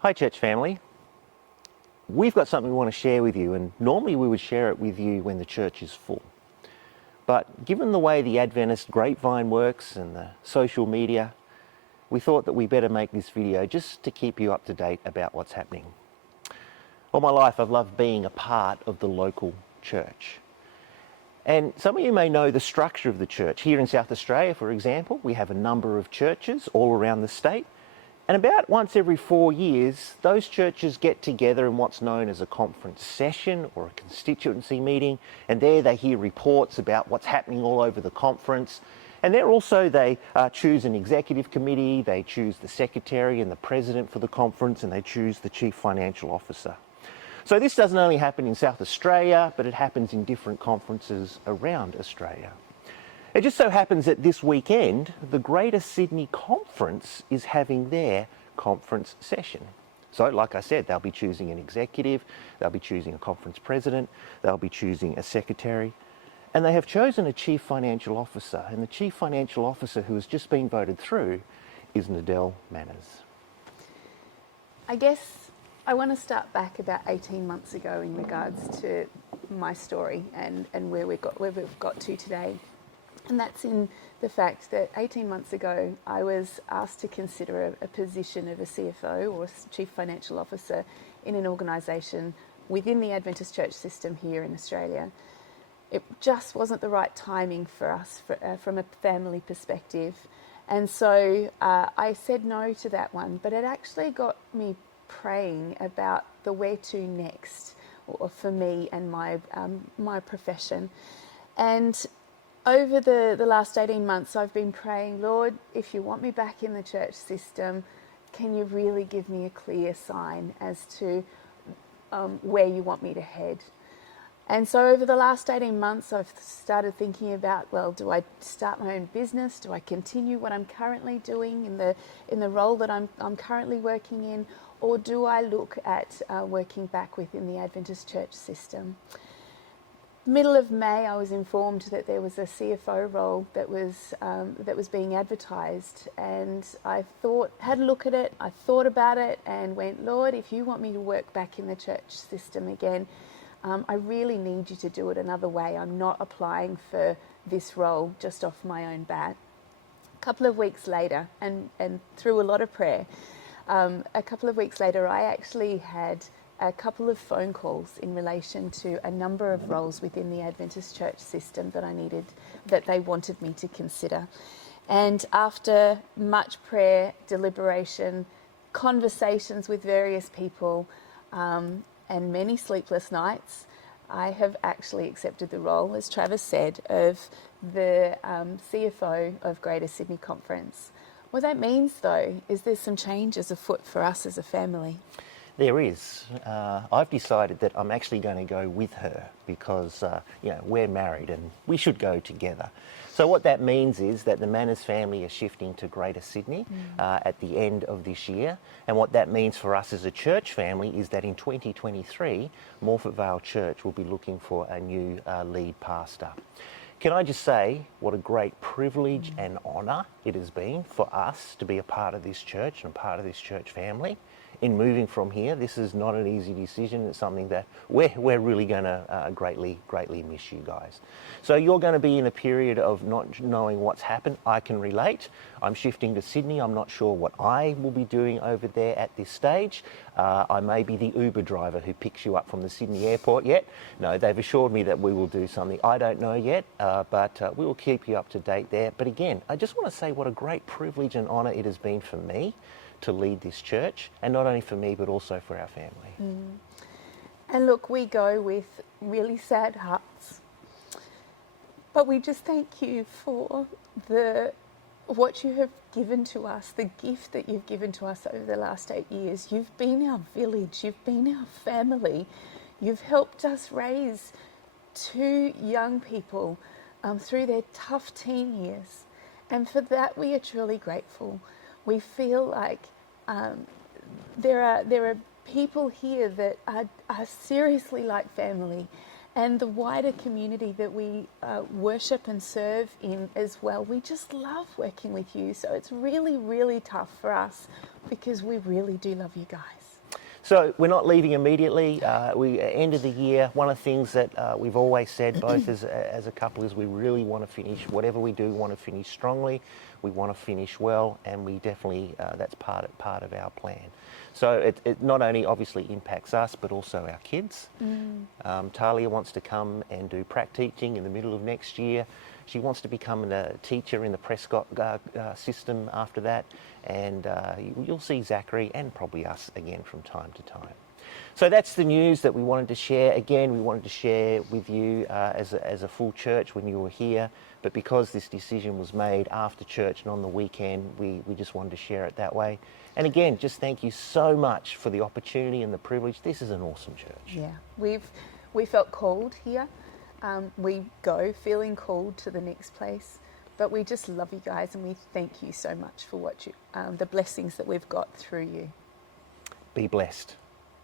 Hi church family. We've got something we want to share with you, and normally we would share it with you when the church is full. But given the way the Adventist grapevine works and the social media, we thought that we better make this video just to keep you up to date about what's happening. All my life I've loved being a part of the local church. And some of you may know the structure of the church. Here in South Australia, for example, we have a number of churches all around the state. And about once every 4 years, those churches get together in what's known as a conference session or a constituency meeting, and there they hear reports about what's happening all over the conference. And there also they choose an executive committee, they choose the secretary and the president for the conference, and they choose the chief financial officer. So this doesn't only happen in South Australia, but it happens in different conferences around Australia. It just so happens that this weekend, the Greater Sydney Conference is having their conference session. So, like I said, they'll be choosing an executive, they'll be choosing a conference president, they'll be choosing a secretary, and they have chosen a chief financial officer. And the chief financial officer who has just been voted through is Nadell Manners. I guess I want to start back about 18 months ago in regards to my story and where we've got to today. And that's in the fact that 18 months ago, I was asked to consider a position of a CFO or Chief Financial Officer in an organisation within the Adventist Church system here in Australia. It just wasn't the right timing for us from a family perspective. And so I said no to that one, but it actually got me praying about the where to next or for me and my profession. And over the last 18 months, I've been praying, Lord, if you want me back in the church system, can you really give me a clear sign as to where you want me to head? And so over the last 18 months, I've started thinking about, well, do I start my own business? Do I continue what I'm currently doing in the role that I'm currently working in? Or do I look at working back within the Adventist church system? Middle of May, I was informed that there was a CFO role that was being advertised, and I had a look at it, I thought about it and went, Lord, if you want me to work back in the church system again, I really need you to do it another way. I'm not applying for this role just off my own bat. A couple of weeks later, and through a lot of prayer, a couple of weeks later, I actually had a couple of phone calls in relation to a number of roles within the Adventist church system that they wanted me to consider. And after much prayer, deliberation, conversations with various people, and many sleepless nights, I have actually accepted the role, as Travis said, of the CFO of Greater Sydney Conference. What that means, though, is there's some changes afoot for us as a family. There is. I've decided that I'm actually going to go with her because, we're married and we should go together. So what that means is that the Manners family are shifting to Greater Sydney at the end of this year. And what that means for us as a church family is that in 2023, Morphett Vale Church will be looking for a new lead pastor. Can I just say what a great privilege and honour it has been for us to be a part of this church and a part of this church family. In moving from here, this is not an easy decision. It's something that we're really going to greatly miss you guys. So you're going to be in a period of not knowing what's happened. I can relate. I'm shifting to Sydney. I'm not sure what I will be doing over there at this stage. I may be the Uber driver who picks you up from the Sydney airport yet. No, they've assured me that we will do something. I don't know yet, but we will keep you up to date there. But again, I just want to say what a great privilege and honour it has been for me to lead this church, and not only for me but also for our family. And look, we go with really sad hearts, but we just thank you for what you have given to us, the gift that you've given to us over the last 8 years. You've been our village, you've been our family, you've helped us raise 2 young people through their tough teen years, and for that we are truly grateful. We feel like there are people here that are seriously like family, and the wider community that we worship and serve in as well. We just love working with you. So it's really, really tough for us because we really do love you guys. So we're not leaving immediately. We end of the year. One of the things that we've always said, both as a couple, is we really want to finish whatever we do. Want to finish strongly. We want to finish well, and we definitely that's part of our plan. So it not only obviously impacts us, but also our kids. Talia wants to come and do prac teaching in the middle of next year. She wants to become a teacher in the Prescott system after that, and you'll see Zachary and probably us again from time to time. So that's the news that we wanted to share. Again, we wanted to share with you as a full church when you were here, but because this decision was made after church and on the weekend, we just wanted to share it that way. And again, just thank you so much for the opportunity and the privilege. This is an awesome church. Yeah, we felt called here. We go feeling called to the next place, but we just love you guys, and we thank you so much for what you, the blessings that we've got through you. Be blessed.